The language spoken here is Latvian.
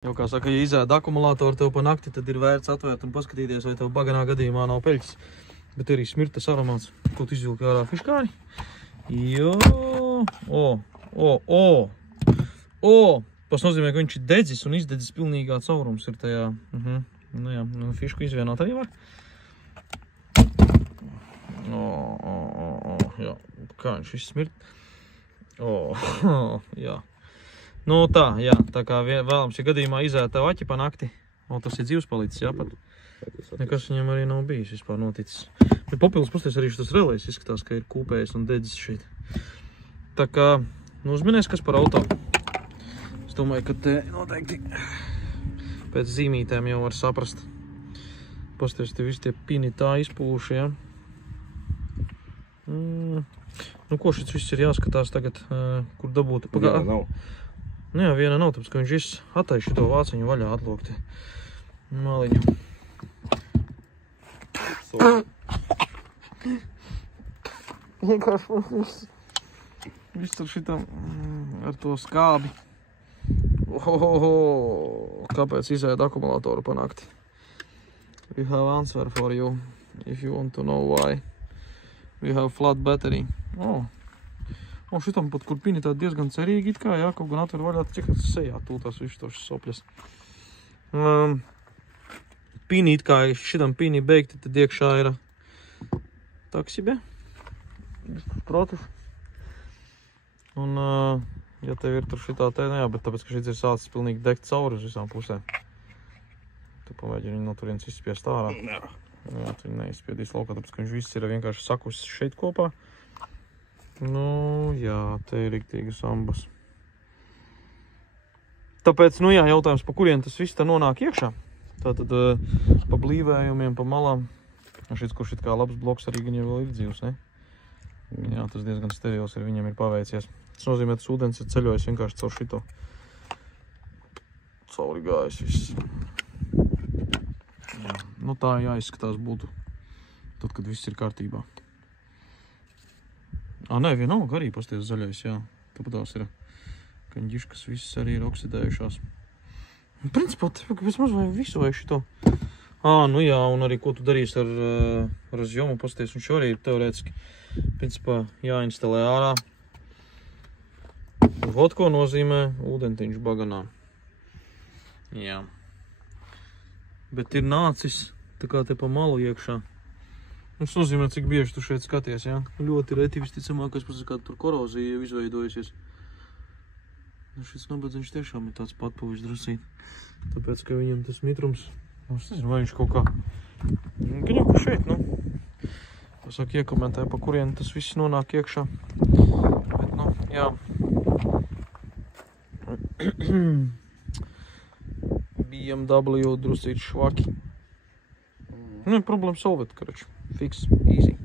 Jau kā saka, ja izēd akumulātoru tev pa nakti, tad ir vērts atvērt un paskatīties, vai tev baganā gadījumā nav peļķis. Bet arī smirtas aromāts. Ko tu izvilki ārā fiškāri? Jo! Tas nozīmē, ka viņš ir dedzis un izdedzis pilnīgā caurums ir tajā. Nu jā, fišku izvienot arī var. Jā, kā viņš viss smirt? Jā. Nu tā, jā, tā kā vēlams, ja gadījumā izēd tev aķi pa nakti, tas ir dzīvs palicis, jā, pat. Nekas viņam arī nav bijis vispār noticis. Bet papildus pasties arī šis relējs izskatās, ka ir kūpējis un dedzis šeit. Tā kā, nu uzminies, kas par auto. Es domāju, ka te noteikti pēc zīmītēm jau var saprast. Pasties, te visi tie pini tā izpūši, jā. Nu, ko šis viss ir jāskatās tagad, kur dabūt? Viena nav. Nu jā, viena nav, tāpēc, ka viņš viss attais šito vāciņu vaļā atlokti maliņu. Vienkārši viss ar šitam, ar to skābi. Kāpēc izēd akumulātoru pa nakti? We have answer for you, if you want to know why. We have flat battery. Un šitam pat, kur pini tā diezgan cerīgi it kā, jā, kaut gan atver vaļā, cik sejā tūtās visu tos sopļas. Pini it kā šitam pini beigti, tad iekšā ir taksibe. Protus. Un, ja tev ir tur šitā te, jā, bet tāpēc, ka šis ir sācis pilnīgi degt cauri uz visām pusēm. Tu pamēģini viņu no turienes izspiest ārā. Jā, tu viņu neizspiedīs laukā, tāpēc, ka viņš viss ir vienkārši sakusis šeit kopā. Nu, jā, te ir riktīgas ambas. Tāpēc, nu jā, jautājums, pa kurien tas viss tā nonāk iekšā. Tātad pa blīvējumiem, pa malām. Šis, kurš it kā labs bloks, arī gan jau vēl ir dzīvs, ne? Jā, tas diezgan sterils ir, viņam ir paveicies. Tas nozīmē, tas ūdens ir ceļojis vienkārši caur šito. Cauri gājis viss. Jā, nu tā jāizskatās būtu, tad, kad viss ir kārtībā. Nē, vienalga arī pasties zaļais, jā. Tāpat tās ir kaņģiškas visas arī ir oksidējušās. Principā, vismaz vai visu vai šito. Nu jā, un arī ko tu darīsi ar razjomu, pasties, viņš arī ir teorētiski, principā, jāinstalē ārā. Vot ko nozīmē ūdentiņš baganā. Jā. Bet ir nācis tā kā te pa malu iekšā. Tas nozīmē, cik bieži tu šeit skaties, jā? Ļoti reti visticamākais, kā tur korozija jau izveidojusies. Šis nabadzeņš tiešām ir tāds patpuvis drusīt. Tāpēc, ka viņam tas mitrums, es nezinu, vai viņš kaut kā... Gan jau, ka šeit, nu. Pasaka, iekomentē, pa kurien tas viss nonāk iekšā. Bet, nu, jā. BMW drusīt švaki. Nu, problēma solvēt, karač. Fix, easy.